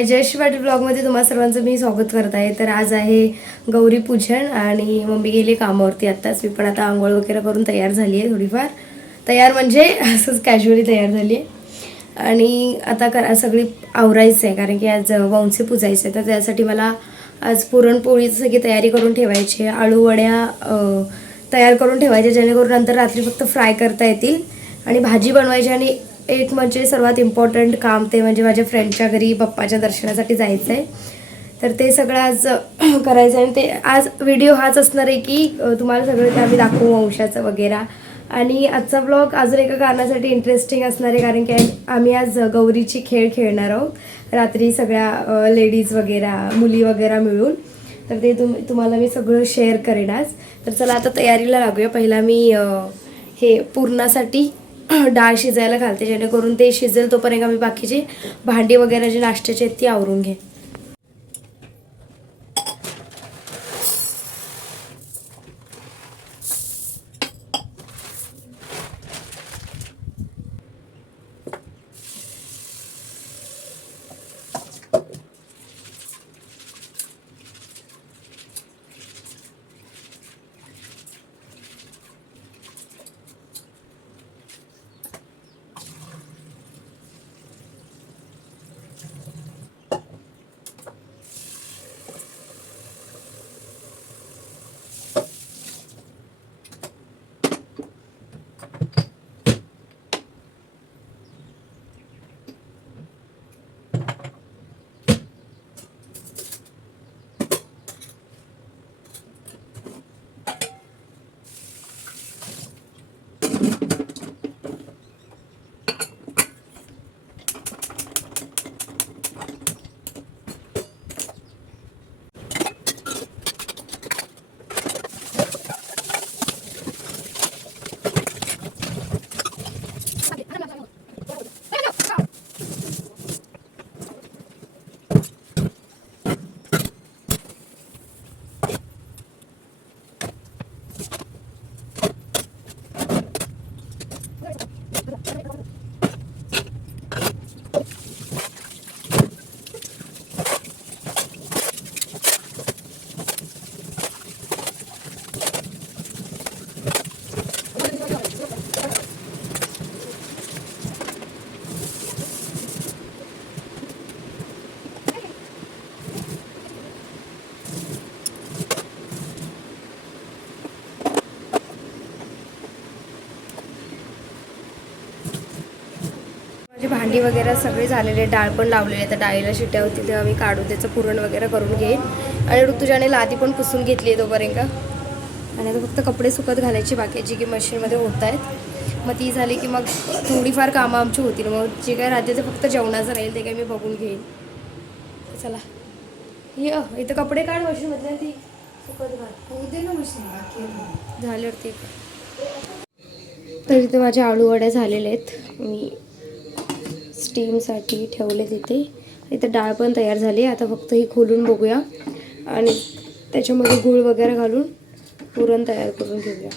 हाय जयश्री पाटील ब्लॉगमध्ये तुम्हा सर्वांचं मी स्वागत करत आहे. तर आज आहे गौरी पूजन आणि मम्मी गेली कामावरती. आत्ताच मी पण आता आंघोळ वगैरे करून तयार झाली आहे थोडीफार. तयार म्हणजे असंच कॅज्युअली तयार झाली आहे. आणि आता करा सगळी आवरायचं आहे कारण की आज वंसे पुजायचं आहे. तर त्यासाठी मला आज पुरणपोळीची सगळी तयारी करून ठेवायची आहे. आळू वड्या तयार करून ठेवायच्या जेणेकरून नंतर रात्री फक्त फ्राय करता येतील. आणि भाजी बनवायची आणि एक म्हणजे सर्वात इम्पॉर्टंट काम ते म्हणजे माझ्या फ्रेंडच्या घरी पप्पाच्या दर्शनासाठी जायचं आहे तर ते सगळं आज करायचं आहे आणि ते आज व्हिडिओ हाच असणार आहे की तुम्हाला सगळं ते आम्ही दाखवू वंशाचं वगैरे. आणि आजचा ब्लॉग अजून एका कारणासाठी इंटरेस्टिंग असणार आहे कारण की आम्ही आज गौरीची खेळ खेळणार आहोत. रात्री सगळ्या लेडीज वगैरे मुली वगैरे मिळून. तर ते तुम तुम्हाला मी सगळं शेअर करेन आज. तर चला आता तयारीला लागूया. पहिला मी हे पूर्णासाठी डाळ शिजायला घालते जेणेकरून ते शिजेल तोपर्यंत आम्ही बाकीची भांडी वगैरे जे नाश्त्याचे आहेत ती आवरून घे भांडी वगैरे सगळे झालेले डाळ पण लावलेली आहे. तर डाळीला शिट्या होती तेव्हा मी काढून त्याचं पुरण वगैरे करून घेईन. आणि ऋतुजाने लादी पण पुसून घेतली आहे तोपर्यंत. आणि आता फक्त कपडे सुकत घालायची बाकीची की मशीनमध्ये होत आहेत. मग ती झाली की मग थोडीफार कामं आमची होतील. मग जे काय राहते ते फक्त जेवणाचं राहील ते काय मी बघून घेईन. चला. ये इथं कपडे काढ मशीनमधल्या ती. सुकत घाल. होऊ दे ना मशीन झाल्यावरती. तर इथे माझ्या आळू वड्या झालेल्या आहेत. मी स्टीमसाठी ठेवले तिथे. इथं डाळ पण तयार झाली. आता फक्त ही खोलून बघूया. आणि त्याच्यामध्ये गूळ वगैरे घालून पुरण तयार करून घेऊया.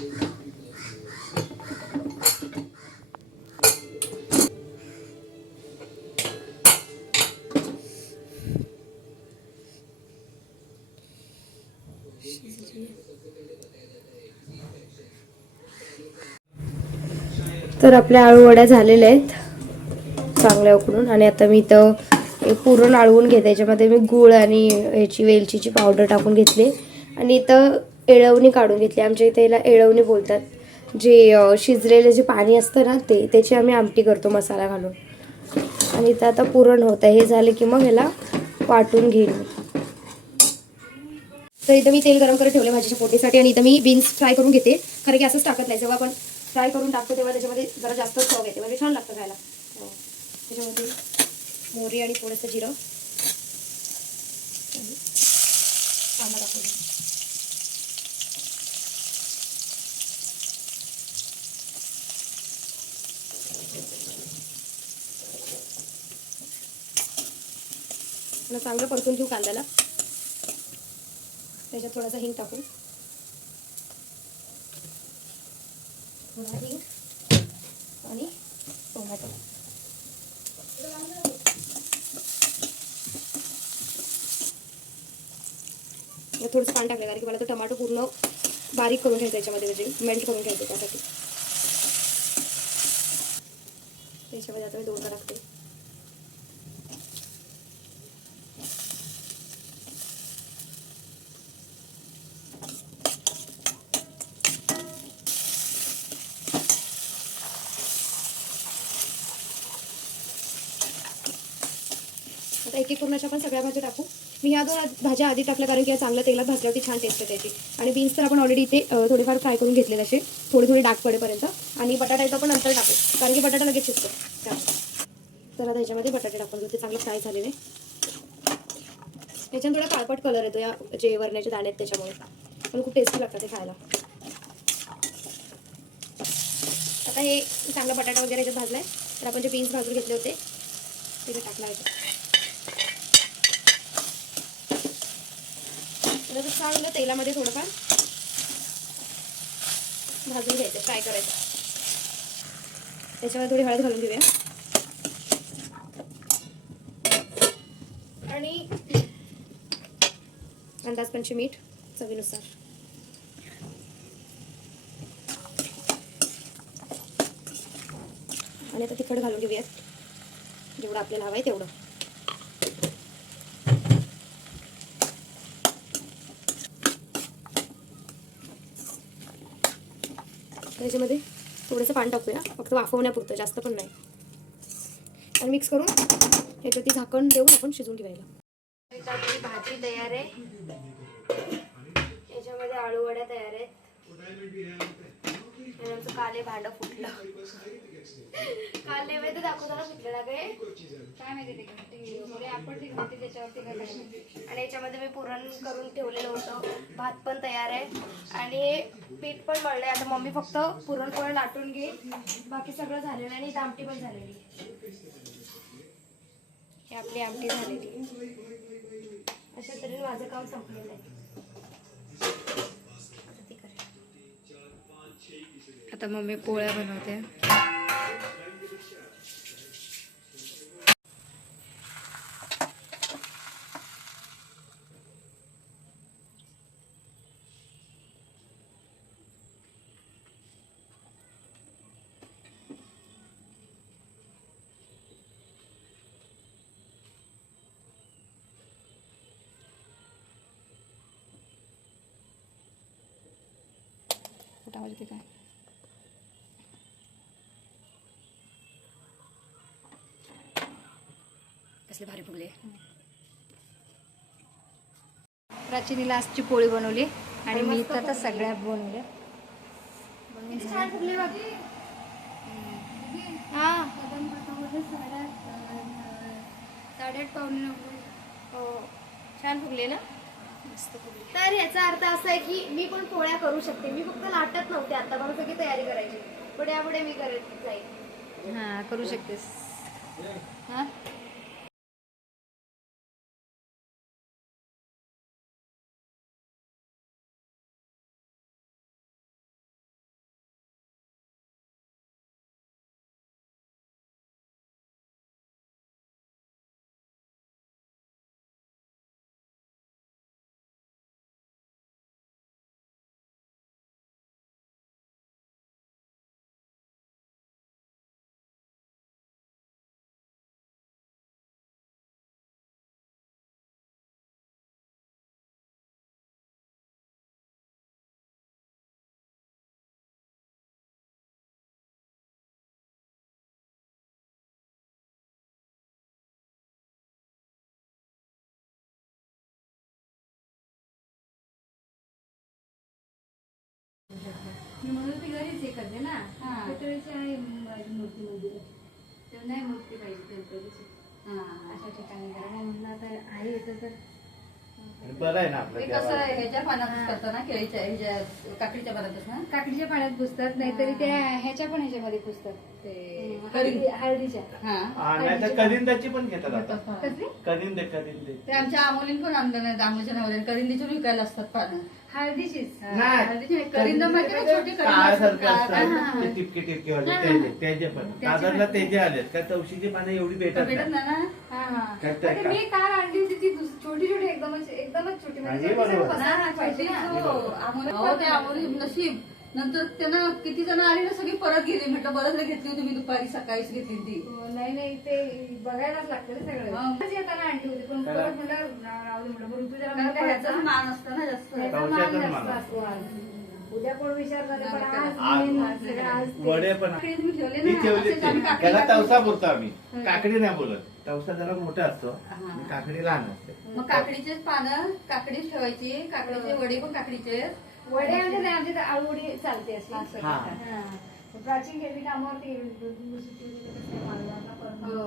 तर आपल्या आळू वड्या झालेल्या आहेत. चांगल्या उकडून. आणि आता मी इथं पुरण आळवून घेते. याच्यामध्ये मी गूळ आणि ह्याची वेलचीची पावडर टाकून घेतली. आणि इथं एळवणी काढून घेतली. आमच्या इथे याला एळवणी बोलतात. जे शिजलेले शिजलेलं जे पाणी असतं ना ते त्याची आम्ही आमटी करतो मसाला घालून. आणि इथं आता पुरण होतं हे झालं की मग ह्याला वाटून घेईन तर इथं मी तेल गरम करत ठेवले भाजीच्या पोटीसाठी. आणि इथं मी बीन्स फ्राय करून घेते. कारण की असंच टाकत नाही. जेव्हा आपण फ्राय करून टाकतो तेव्हा त्याच्यामध्ये जरा जास्त चव येते. म्हणजे छान लागतं खायला. हो. त्याच्यामध्ये मोहरी आणि थोडंसं जिरं. कांदा टाकून चांगलं परतून घेऊ कांद्याला. त्याच्यात थोडासा हिंग टाकू थोडा हिंग आणि टोमॅटो. थोडंसं पाणी टाकलं कारण की मला तो टमाटो पूर्ण बारीक करून घ्यायचं याच्यामध्ये म्हणजे मेल्ट करून घ्यायचं त्यासाठी. त्याच्यामध्ये आता मी दोनदा टाकते. आता एक एक करून अशा आपण सगळ्या भाज्या टाकू. मी ह्या दोन भाज्या आधी टाकल्या कारण की या चांगल्या तेलात भाजल्यावरती छान टेस्ट येते त्याची आणि बीन्स तर आपण ऑलरेडी इथे थोडेफार फ्राय करून घेतलेले असे. थोडी थोडी डाग पडेपर्यंत. आणि बटाटा इथं आपण नंतर टाकू. कारण की बटाटा लगेच शिजतो. त्यामुळे तर आता ह्याच्यामध्ये बटाटे टाकून घेऊ. ते चांगले फ्राय झालेले. त्याच्यात थोडा काळपट कलर येतो या जे वरण्याचे दाणे आहेत त्याच्यामुळे. पण खूप टेस्टी लागतात ते खायला. आता हे चांगला बटाटा वगैरे याच्यात भाजलाय. तर आपण जे बीन्स भाजून घेतले होते ते मी टाकणार याच्यात तर असं चांगलं तेलामध्ये थोडंफार भाजून घ्यायचं फ्राय करायचं. त्याच्यावर थोडी हळद घालून घेऊया. आणि अंदाज पंचे मीठ चवीनुसार. आणि आता तिखट घालून घेऊयात. जेवढं आपल्याला हवं आहे तेवढं. त्याच्यामध्ये थोडंसं पाणी टाकूया. फक्त वाफवण्यापुरतं जास्त पण नाही. आणि मिक्स करून याच्यावरती झाकण देऊन आपण शिजवून ठेवायला. आपली भाजी तयार आहे. याच्यामध्ये आळूवड्या तयार आहेत. म्हणून काले भांड फुटलं. काल नैवेद्य दाखवताना फुटलं ना काय काय माहिती ते घंटी म्हणजे थोडी त्याच्यावरती आणि याच्यामध्ये मी पुरण करून ठेवलेलं होतं. भात पण तयार आहे. आणि पीठ पण मळलंय. आता मम्मी फक्त पुरणपोळ लाटून घे बाकी सगळं झालेलं आहे आणि दामटी आमटी पण झालेली ही आपली आमटी झालेली अशा तऱ्हेने माझं काम संपलेलं आहे. आता मम्मी पोळ्या बनवते. आवाज येते काय? फुगले प्राचीनीला आजची पोळी बनवली आणि मी तर आता सगळ्या बनवल्या छान फुगले बघ हा. साडेआठ हो. छान फुगले ना? तर याचा अर्थ असा आहे की मी पण पोळ्या करू शकते. मी फक्त लाटत नव्हते आता मला सगळी तयारी करायची. पण यापुढे मी करत जाईल. हा करू शकतेस. हा? मी म्हणून ती घरीच हे करते ना. पितळेची आहे माझी मूर्ती मंदिर तर नाही मूर्ती पाहिजे गणपतीची. अशा ठिकाणी करा. मग आता आहे येतं तर. बरं आहे ना आपलं ते कसं देवाला. ह्याच्या पानात करतो ना केळीच्या ह्याच्या काकडीच्या पानातच ना काकडीच्या पाण्यात पुसतात नाहीतरी त्या ह्याच्या पण ह्याच्यामध्ये पुसतात. ते हळदी- हळदीच्या. हा. हा नाही तर कलिंदाची पण घेतात आता. कसली? कलिंदे कलिंदे ते आमच्या आमोलीन पण आणलं नाही दामोच्या नावाने करिंदीतून विकायला असतात पानं. हळदीचीच. नाही. हळदीची नाही, करिंद माहिती का छोटे करिंद काळासारखे असतात, काळा- असतात. ते टिपके टिपके वाले त्याचे त्याचे पण. दादरला त्याचे आलेत. तवशीची पानं एवढी भेटत भेटत नाही नाही. ना हा. हा काय ते अरे मी काल आणली होती ती दुस- छोटी छोटी एकदमच एकदमच छोटी. म्हणजे आणि बरोबर. छोटी. हो, आम्हाला- अहो, ते आम्हाला नशीब. नंतर त्यांना किती जण आली ना सगळी परत गेली म्हटलं बरंच नाही घेतली होती मी दुपारी सकाळीच घेतली ती हो, नाही नाही ते बघायलाच लागतं ना सगळं हा. येताना आणली होती पण परत राहू दे म्हटलं कारण का. मान असतं ना जास्त मान. असतो. उद्या कोण विचारणार आहे, पण आज आज- main सगळं आज ते. वडे पण काकडी तुम्ही ठेवले ही ना ठेवली असेच आम्ही ते. काकडी त्याला टाकली. तवसा बोलतो आम्ही काकडी नाही बोलत तवसा जरा मोठा असतो हा. आणि काकडी लहान असते मग काकडीचेच पानं काकडीच ठेवायची काकडीचे वडे पण काकडीचे वडे म्हणजे नाही आमच्या इथे आळूवडी चालते असं. हा. प्राचीन कामावरती केली परत हो.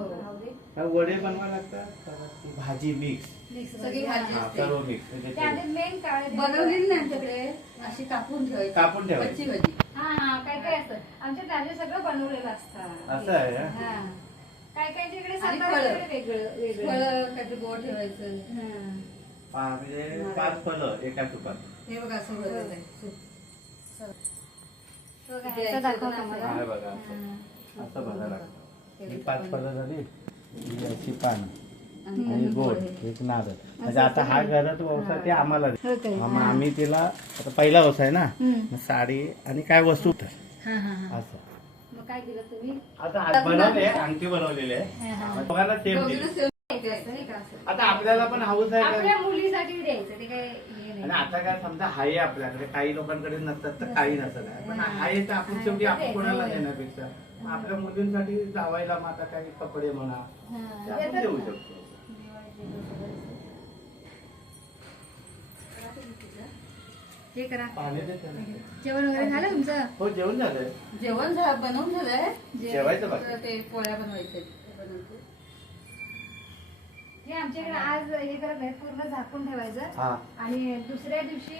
हा, वडे बनवा लागतात परत ती भाजी मिक्स सगळी भाजी हा, असते. सर्व मिक्स म्हणजे ते मेन काळे बनवलेली नाही आमच्याकडे अशी कापून ठेवायची. कापून ठेवायची. कच्ची भाजी. हा हा काय काय असतं? आमच्या दादी सगळं बनवलेलं असतं. असं आहे का? हा. काय काय तिकडे आणि फळं. तिकडे वेगळं वेगळं. फळं काहीतरी गोड ठेवायचं. हा. पा- म्हणजे पाच फळं एका तुपात. हे बघा. हा, बघा असं असं. बघा लागतं. ही पाच फळं झाली ही याची पानं. आणि गोड एक नारळ. म्हणजे आता हा घरात व्यवसाय ते आम्हाला आम्ही तिला आता पहिला व्यवसाय ना साडी आणि काय वस्तू तर. हा हा हा. असं. मग काय केलं तुम्ही? आता आज बनवले अंगठी बनवलेली आहे. सेम? आता आपल्याला पण हाऊस आहे मुलीसाठी द्यायचं ते काय आणि आता काय समजा हाय आपल्याकडे काही लोकांकडे नसतात तर काही नसत. आहे पण हाय तर आपण शेवटी आपण कोणाला देण्यापेक्षा. आपल्या मुलींसाठी जावायला मग आता काही कपडे म्हणा. ते आपण देऊ. शकतो. हे करा. जेवण वगैरे झालं तुमचं? हो जेवण झालंय. जेवण बनवून झालंय. जेवायचं ते पोळ्या बनवायचे. हे आमच्याकडे आज हे करत नाही पूर्ण झाकून ठेवायचं. हा. आणि दुसऱ्या दिवशी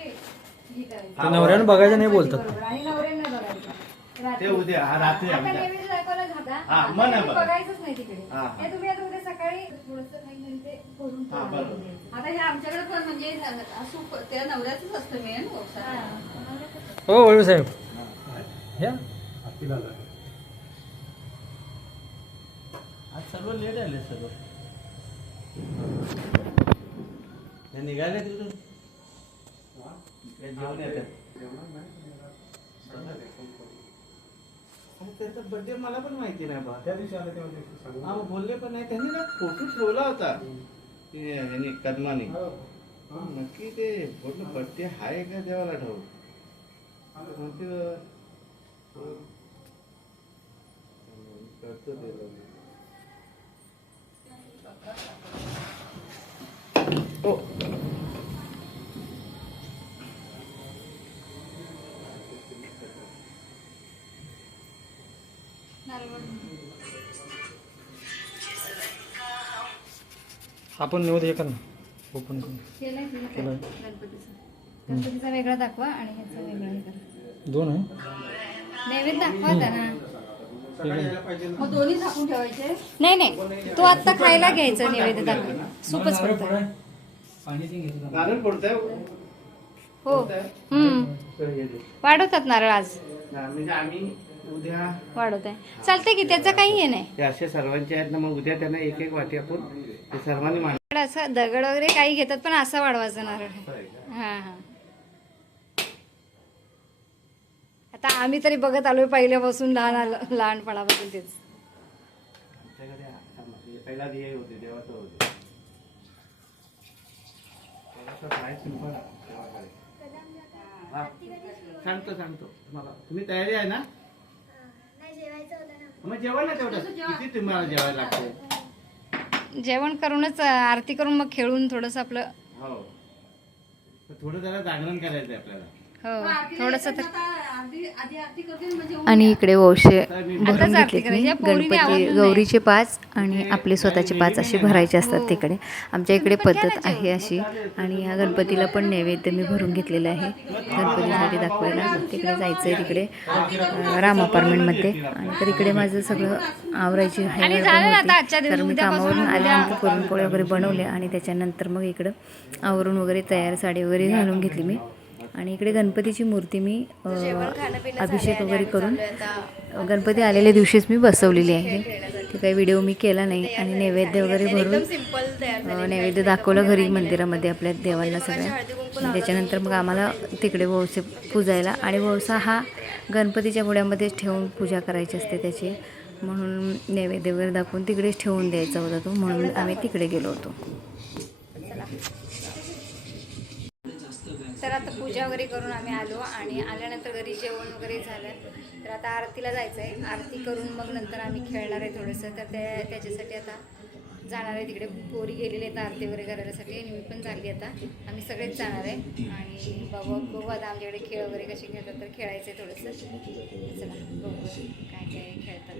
हे करायचं. हा, नवऱ्यानं बघायचं नाही बोलतात बरोबर. आणि नवऱ्यानं बघायचं. ते रात्री. उद्या हा रात्री आता आमच्या. नैवेद्य दाखवला जाता हा, आता मन आहे तुम्ही बघा. बघायचंच नाही तिकडे. हा, हा. हे तुम्ही आता उद्या सकाळी थोडंसं काही ते करून हा, ठेवा. बरोबर. आता हे आमच्याकडे पण म्हणजे असं त्या नवऱ्याच असतं मेन हा. हो. वळू साहेब. या. आज सर्व लेट आले सर्व. निघाले हे जेवण येतात त्याचा बर्थडे मला पण माहिती नाही बा. हा बोलले पण नाही. त्यांनी ना फोटो ठेवला होता. ते ह्यानी कदमाने. हा, नक्की ते बोललं बर्थडे आहे का देवाला ठाऊ म्हणते. करतो ते आपण निवड हे कर ना. ओपन करून. गणपतीचा. गणपतीचा वेगळा दाखवा आणि ह्याचा वेगळा हे करा. दोन आहे. नैवेद्य दाखवा त्यांना. दोन्ही झाकून ठेवायचे? नाही नाही. तो आता खायला घ्यायचं नैवेद्य दाखवा. सूपच पडतं नारळ फोडताय? हो. हे. वाढवतात नारळ आज. हा, म्हणजे आम्ही उद्या वाढवत आहे चालतंय की त्याचं काही हे नाही. हे असे सर्वांचे आहेत ना मग उद्या त्यांना एक एक वाटी आपण ते सर्वांनी मांड. असं दगड वगैरे काही घेतात पण असा वाढवायचा नारळ हा हा. आता आम्ही तरी बघत आलोय पहिल्यापासून लहान आलो- लहानपणापासून तेच. आमच्याकडे म्हणजे पहिला ध्येय होते देवाचं होते. देवाचं काय सिंपल आहे देवाकडे. हा. सांगतो सांगतो. तुम्हाला. तुम्ही तयारी आहे ना? मग जेवा ना तेवढं. किती तुम्हाला जेवायला लागते जेवण करूनच आरती करून मग खेळून थोडस आपलं हो. तर थोडं जरा जागरण करायचं आहे आपल्याला. हो. थोडस आता आधी आधी आरती करते म्हणजे आणि इकडे वौशे भरून आताच आरती घेतलेत मी करायची. या पोरीने गणपती. गौरीचे पाच आणि आपले स्वतःचे पाच असे भरायचे असतात तिकडे. आमच्या इकडे पद्धत आहे अशी आणि या गणपतीला पण नैवेद्य मी भरून घेतलेलं आहे. गणपतीसाठी दाखवायला. तिकडे जायचं आहे तिकडे राम अपार्टमेंटमध्ये आणि तर इकडे माझं सगळं आवरायची आहे आणि गडबड झालं ना होती. आता आजच्या दिवशी, तर मी उद्यापासून कामावरून उद्या- आल्यानंतर पुरणपोळ्या वगैरे बनवल्या आणि त्याच्यानंतर मग इकडं आवरून वगैरे तयार साडी वगैरे घालून घेतली मी. आणि इकडे गणपतीची मूर्ती मी अभिषेक वगैरे करून. गणपती आलेल्या दिवशीच मी बसवलेली आहे. ते काही व्हिडिओ मी केला नाही आणि नैवेद्य वगैरे भरून नैवेद्य दाखवलं घरी मंदिरामध्ये आपल्या देवांना सगळ्या. त्याच्यानंतर मग आम्हाला तिकडे वौसे पूजायला आणि वौसा हा गणपतीच्या पुढ्यामध्येच ठेवून पूजा करायची असते त्याची. म्हणून नैवेद्य वगैरे दाखवून तिकडेच ठेवून द्यायचा होता तो म्हणून आम्ही तिकडे गेलो होतो. तर आता पूजा वगैरे करून आम्ही आलो आणि आल्यानंतर घरी जेवण वगैरे झालं. तर आता आरतीला जायचं आहे आरती करून मग नंतर आम्ही खेळणार आहे थोडंसं. तर त्या त्याच्यासाठी आता जाणार आहे तिकडे. पोरी गेलेले आहेत आरती वगैरे करायसाठी. आणि मी पण चालली आता. आम्ही सगळेच जाणार आहे. आणि बघू बघू आता आमच्याकडे खेळ वगैरे कसे खेळतात. तर खेळायचं आहे थोडंसं. चला बघू काय काय खेळतात.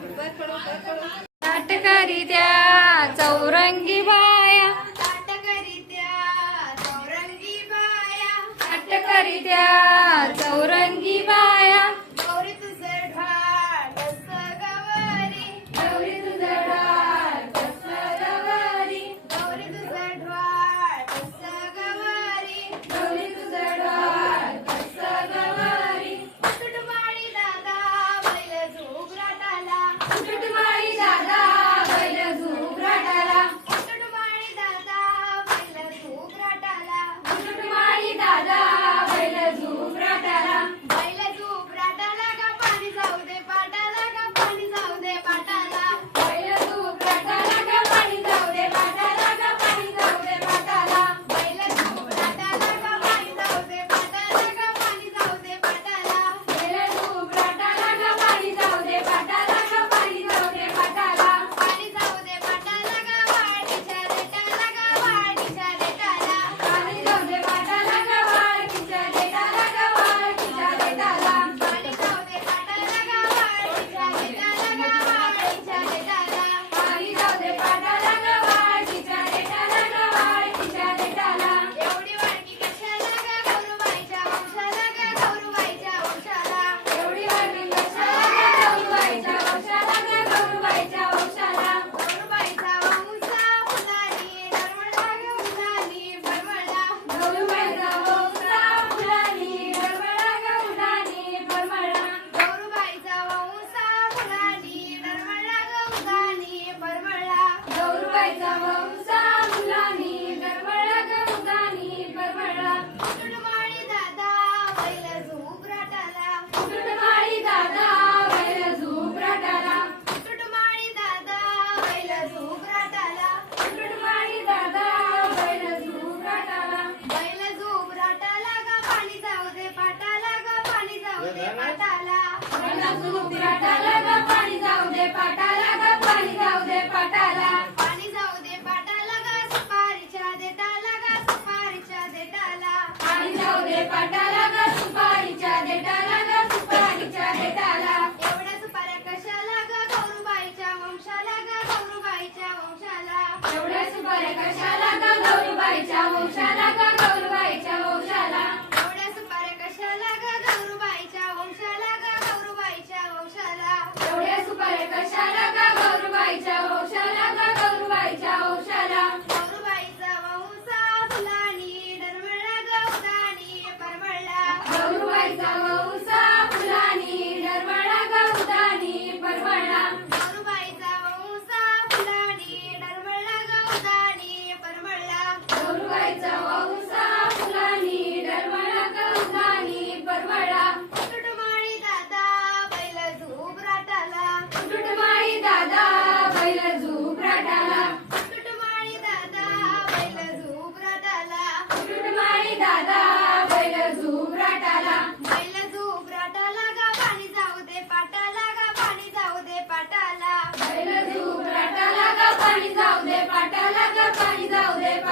Buat. गौरूबाईच्या वंशाला ग गौरूबाईच्या वंशाला? एवढ्या सुपाऱ्या कशाला ग गौरूबाईच्या वंशाला ग गौरूबाईच्या वंशाला? एवढ्या सुपाऱ्या कशाला ग गौरूबाईच्या वंशाला ग गौरूबाईच्या वंशाला?